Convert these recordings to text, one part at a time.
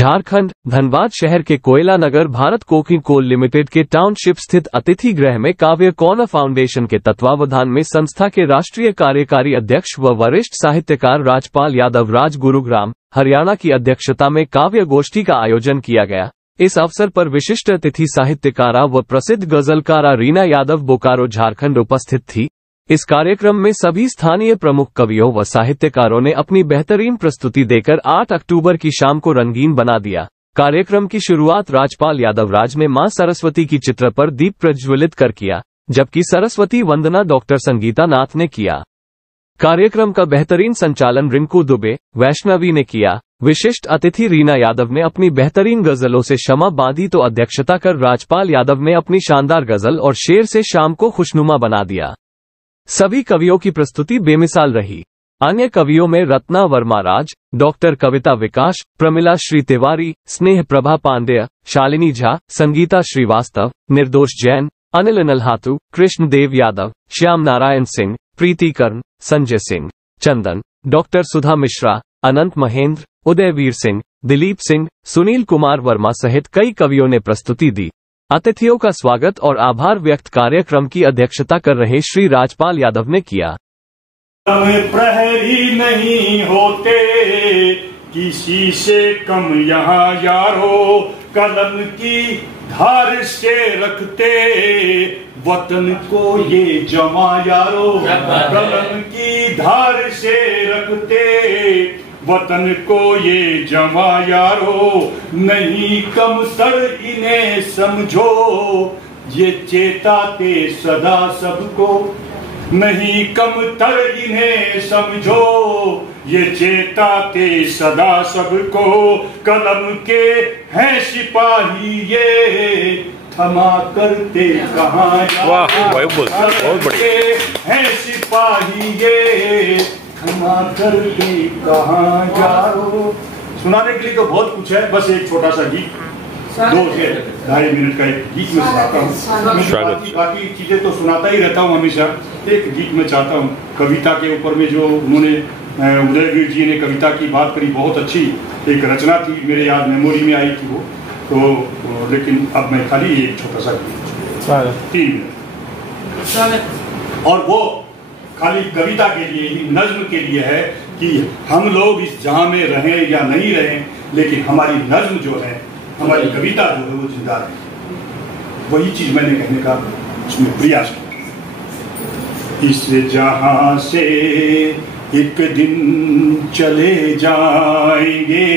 झारखंड, धनबाद शहर के कोयला नगर भारत कोकिंग कोल लिमिटेड के टाउनशिप स्थित अतिथि गृह में काव्य कौन फाउंडेशन के तत्वावधान में संस्था के राष्ट्रीय कार्यकारी अध्यक्ष व वरिष्ठ साहित्यकार राजपाल यादव राज गुरुग्राम, हरियाणा की अध्यक्षता में काव्य गोष्ठी का आयोजन किया गया। इस अवसर पर विशिष्ट अतिथि साहित्यकारा व प्रसिद्ध गजलकारा रीना यादव बोकारो झारखंड उपस्थित थी। इस कार्यक्रम में सभी स्थानीय प्रमुख कवियों व साहित्यकारों ने अपनी बेहतरीन प्रस्तुति देकर 8 अक्टूबर की शाम को रंगीन बना दिया। कार्यक्रम की शुरुआत राजपाल यादव राज ने मां सरस्वती की चित्र पर दीप प्रज्वलित कर किया, जबकि सरस्वती वंदना डॉक्टर संगीता नाथ ने किया। कार्यक्रम का बेहतरीन संचालन रिंकू दुबे, वैष्णवी ने किया। विशिष्ट अतिथि रीना यादव ने अपनी बेहतरीन गजलों से क्षमा बांधी तो अध्यक्षता कर राजपाल यादव ने अपनी शानदार गजल और शेर से शाम को खुशनुमा बना दिया। सभी कवियों की प्रस्तुति बेमिसाल रही। अन्य कवियों में रत्ना वर्मा राज, डॉक्टर कविता विकास, प्रमिला श्री तिवारी, स्नेह प्रभा पांडेय, शालिनी झा, संगीता श्रीवास्तव, निर्दोष जैन, अनिल नल्हातु, कृष्ण देव यादव, श्याम नारायण सिंह, प्रीति कर्ण, संजय सिंह, चंदन, डॉक्टर सुधा मिश्रा, अनंत महेंद्र, उदयवीर सिंह, दिलीप सिंह, सुनील कुमार वर्मा सहित कई कवियों ने प्रस्तुति दी। अतिथियों का स्वागत और आभार व्यक्त कार्यक्रम की अध्यक्षता कर रहे श्री राजपाल यादव ने किया। प्रहरी नहीं होते किसी से कम यहाँ यारो, कलम की धार से रखते वतन को ये जमा यारो, कलम की धार से रखते वतन को ये जमा यारो, नहीं कम सर इन्हें समझो ये चेताते सदा सबको, नहीं कम तर इन्हें समझो ये चेताते सदा सबको, कलम के हैं सिपाही ये थमा करते कहाँ यारो, कलम के हैं सिपाही ये थमा करते कहाँ यारो। सुनाने के लिए तो बहुत कुछ है, बस एक छोटा सा गीत 2 से 2.5 मिनट का एक गीत में सुनाता हूँ। बाकी चीजें तो सुनाता ही रहता हूँ हमेशा। एक गीत में चाहता हूँ कविता के ऊपर में, जो उन्होंने उदयवीर जी ने कविता की बात करी, बहुत अच्छी एक रचना थी, मेरे याद मेमोरी में आई थी वो तो, लेकिन अब मैं खाली एक छोटा सा गीत 3 मिनट, और वो खाली कविता के लिए ही, नज्म के लिए है कि हम लोग इस जहां में रहें या नहीं रहें, लेकिन हमारी नज्म जो है, हमारी कविता जो है वो जिंदा है। वही चीज मैंने कहने का उसमें प्रयास किया। इस जहां से एक दिन चले जाएंगे,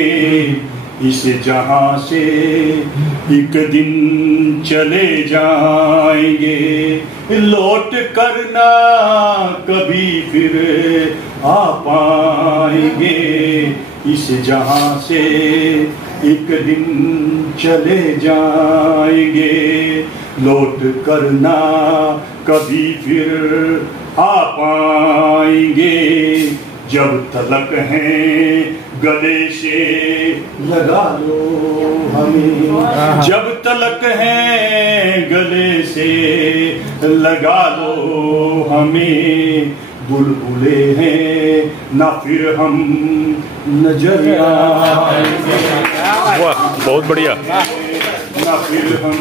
इस जहां से एक दिन चले जाएंगे, लौट करना कभी फिर आ पाएंगे, इस जहां से एक दिन चले जाएंगे, लौट करना कभी फिर आ पाएंगे, जब तलक हैं गले से लगा लो हमें, जब तलक हैं गले से लगा लो हमें, बुलबुले हैं ना फिर हम नजर आएंगे, बहुत बढ़िया, ना फिर हम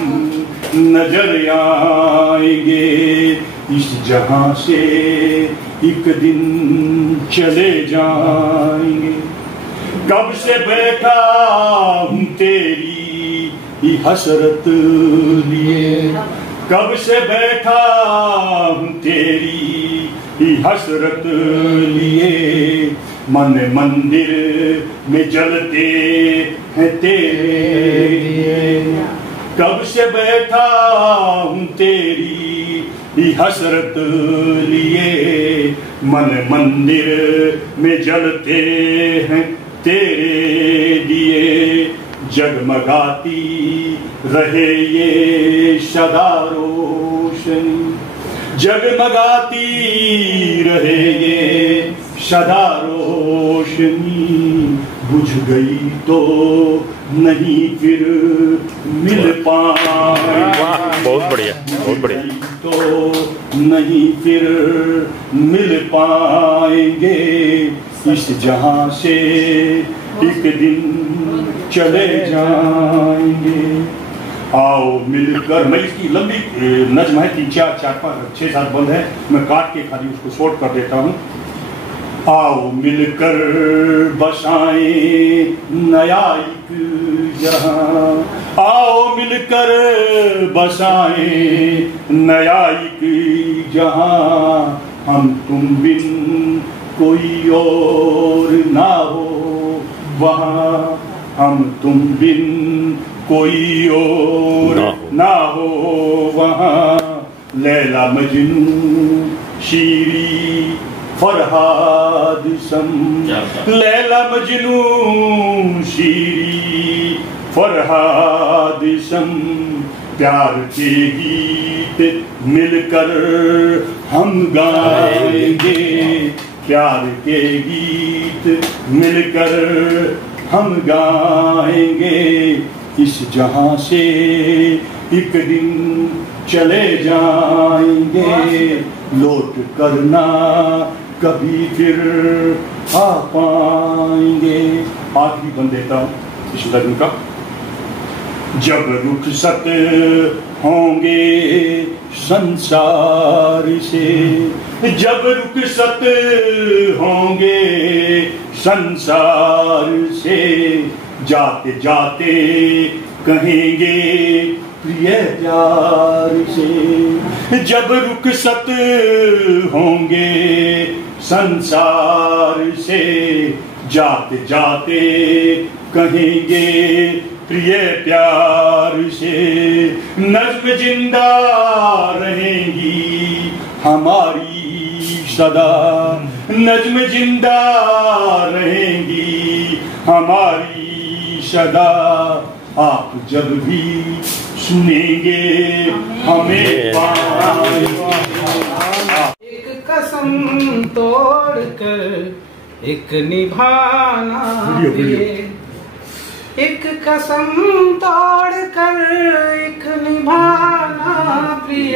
नजर आएंगे, इस जहां से एक दिन चले जाएंगे। कब से बैठा हूँ तेरी हसरत लिए, कब से बैठा हूँ तेरी हसरत लिए, मन मंदिर में जलते हैं तेरे लिए, कब से बैठा हूँ तेरी हसरत लिए, मन मंदिर में जलते हैं तेरे लिए, जगमगाती रहे ये सदा रोशनी, जगमगाती रहे ये सदा रोशनी, बुझ गई तो नहीं फिर मिल पाएंगे, बहुत बढ़िया, बहुत बढ़िया, तो नहीं फिर मिल पाएंगे, इस जहां से एक दिन चले जाएंगे। आओ मिलकर, मैं इसकी लंबी नज्म है, 3 4 4 5 6 7 बंद है, मैं काट के खाली उसको शॉर्ट कर देता हूँ। आओ मिलकर बसाएं नया एक जहां, आओ मिलकर बसाएं नया एक जहां, हम तुम बिन कोई और ना हो वहां, हम तुम बिन कोई और ना हो वहां। लैला मजनू शीरी फरहाद सम, लैला मजनू शीरी फरहाद सम, प्यार के गीत मिलकर हम गाएंगे, प्यार के गीत मिलकर हम गाएंगे। इस जहां से एक दिन चले जाएंगे, लौट करना कभी फिर आ पाएंगे। आखिरी बंद देता हूं इस लग्न का। जब रुखसत होंगे संसार से, जब रुखसत होंगे संसार से, जाते जाते कहेंगे प्रिय प्यार से। जब रुखसत होंगे संसार से, जाते जाते कहेंगे प्रिय प्यार से। नज़्म जिंदा रहेंगी हमारी सदा, नज़्म जिंदा रहेंगी हमारी सदा। आप जब भी सुनेंगे हमें एक कसम तोड़कर एक निभाना प्रिय, एक कसम तोड़कर एक निभाना प्रिय,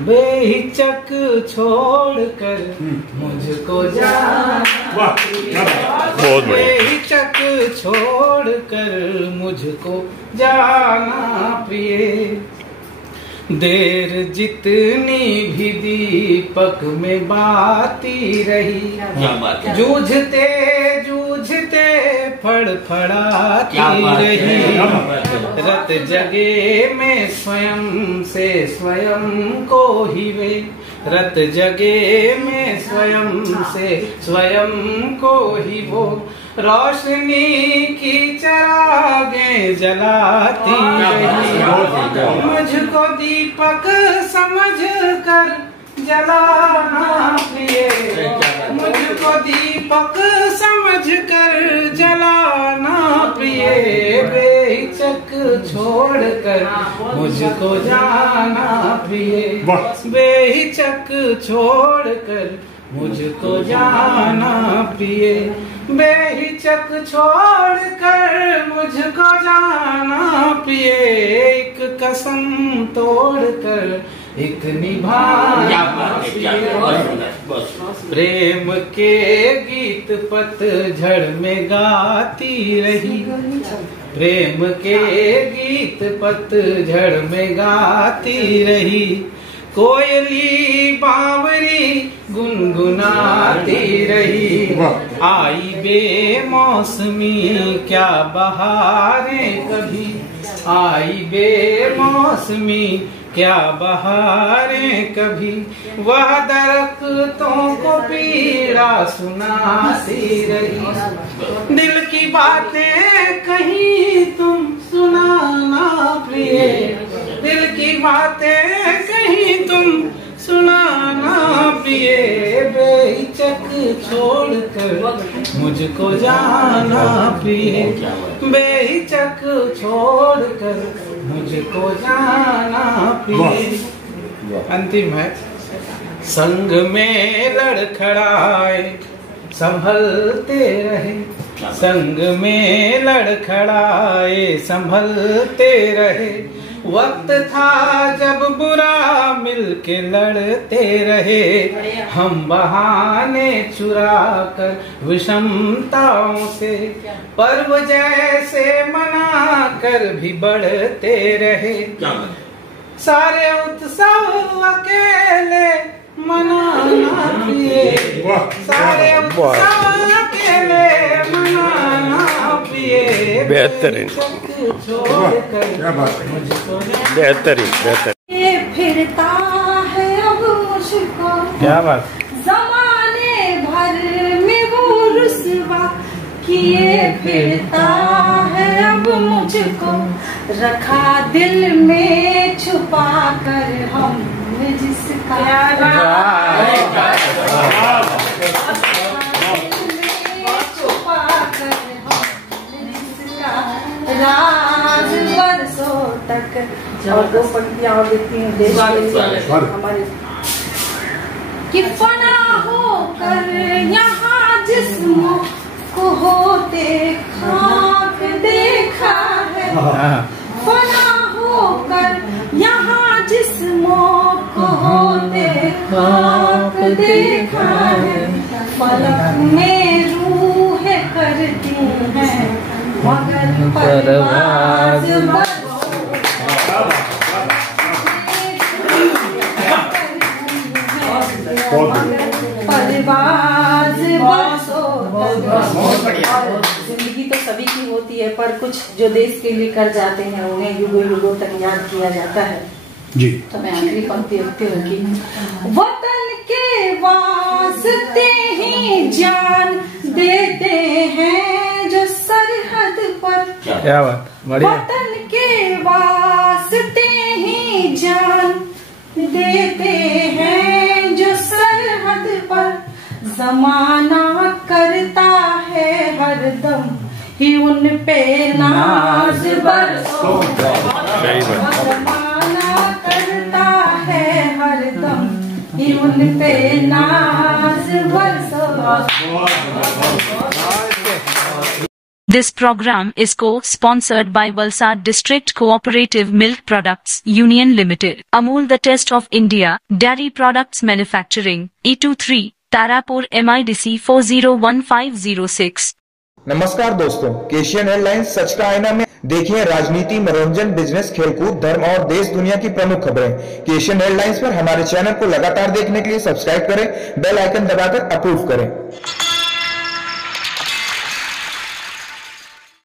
बेहिचक छोड़कर मुझको जाना, बेहिचक छोड़कर मुझको जाना प्रिय। देर जितनी भी दीपक में बाती रही, जूझते जूझते फड़फड़ाती रही। रत जगे में स्वयं से स्वयं को ही वे, रत जगे में स्वयं से स्वयं को ही वो, रोशनी की चिरागें जलाती रही। मुझको दीपक समझ कर जलाना प्रिय, मुझको दीपक समझ कर जलाना प्रिय। बेहिचक छोड़कर मुझको जाना प्रिय, बेहिचक छोड़कर मुझको जाना प्रिय, बेहिचक छोड़कर मुझको जाना प्रिय। एक कसम तोड़कर एक निभाना प्रेम के गीत पतझड़ में गाती रही, प्रेम के गीत पतझड़ में गाती रही। कोयली बावरी गुनगुनाती रही, आई बेमौसमी क्या बहारें कभी, आई बेमौसमी क्या बहारें कभी। वह दरख्तों को पीड़ा सुनाती रही, दिल की बातें कहीं तुम सुनाना प्रिय, दिल की बातें कहीं तुम सुनाना प्रिय। बेहिचक छोड़कर मुझको जाना प्रिय, बेहिचक छोड़कर मुझको जाना प्रिय। अंतिम है। संग में लड़खड़ाए संभलते रहे, संग में लड़खड़ाए संभलते रहे। वक्त था जब बुरा मिल मिलके लड़ते रहे, हम बहाने चुरा कर विषमताओं से पर्व जैसे मना कर भी बढ़ते रहे। सारे उत्सव अकेले मनाना प्रिय, सारे उत्सव अकेले मनाना प्रिय। बेहतरीन, बेहतरीन, बेहतरीन। ये फिरता है अब मुझको, क्या बात। ज़माने भर में वो रुसवा किए फिरता है अब मुझको, रखा दिल में छुपा कर हमने जिसका छुपा कर हमने जिसका राज बरसों तक। और दो पंक्तियां और देती हूँ देश हमारे कि फना होकर यहाँ जिस्मों को होते खाक देखा है, फना होकर यहाँ जिस्मों को होते खाक देखा है। फलक में रूह करती है मगर परवाज़ जिंदगी तो सभी की होती है, पर कुछ जो देश के लिए कर जाते हैं उन्हें युगों युगों तक याद किया जाता है जी। तो मैं आखिरी पंक्ति रखती हूँ कि वतन के वास्ते ही जान देते हैं जो सरहद पर, क्या बात, वतन के वास्ते ही जान देते हैं जो सरहद पर, जमाना करता है हरदम ही उन पे नाज बरसों, जमाना करता है हरदम ही उन पे नाज बरसों। This program is co-sponsored by Valsad District Cooperative Milk Products Union Limited, Amul the Test of India, Dairy Products Manufacturing, E23, Tarapur MIDC 401506। नमस्कार दोस्तों, केशियन हेडलाइंस सच का आईना में देखिए राजनीति, मनोरंजन, बिजनेस, खेलकूद, धर्म और देश दुनिया की प्रमुख खबरें। केशियन हेडलाइंस पर हमारे चैनल को लगातार देखने के लिए सब्सक्राइब करें, बेल आइकन दबाकर अप्रूव करें।